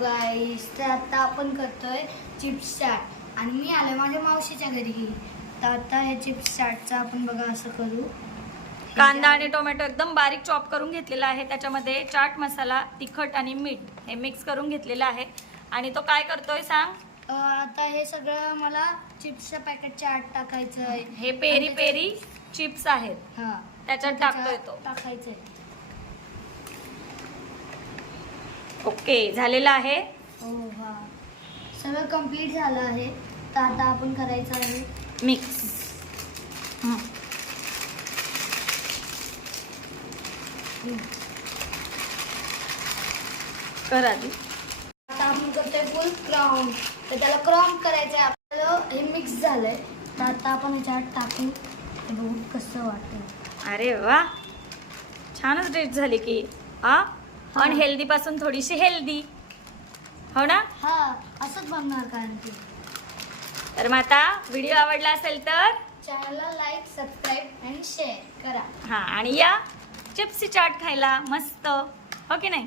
गाईस, तर आता आपण करतोय चिप्स चाट आणि मी आलोय माझ्या मावशीच्या घरी. तर आता हे चिप्स चाटचं आपण बघा असं करू. कांदा आणि टोमॅटो एकदम बारीक चॉप करून घेतलेला आहे. त्याच्यामध्ये चाट मसाला, तिखट आणि मीठ हे मिक्स करून घेतलेलं आहे. आणि तो काय करतोय सांग. आता हे सगळं मला चिप्सच्या पॅकेटच्या आत टाकायचं आहे. हे पेरी पेरी चिप्स आहेत, हा त्याच्यात टाकतोय तो. टाकायचंय. ओके, झालेला आहे. हो हा, सगळं कंप्लीट झालं आहे. तर आता आपण करायचं आहे मिक्स. कर आधी. आता आपण करतोय फुल क्राउन. तर त्याला क्राउन करायचं आहे आपल्याला. हे मिक्स झालंय. तर आता आपण ह्याच्यात टाकून बघू कसं वाटेल. अरे वा, छानच डिश झाली की. अनहेल्दी पासून थोडीशी हेल्दी, हो ना. हा, असंच बनणार कारण की. तर मग आता व्हिडिओ आवडला असेल तर चॅनलला लाईक, सबस्क्राईब आणि शेअर करा. हा, आणि या चिप्सची चाट खायला मस्त, हो की नाही.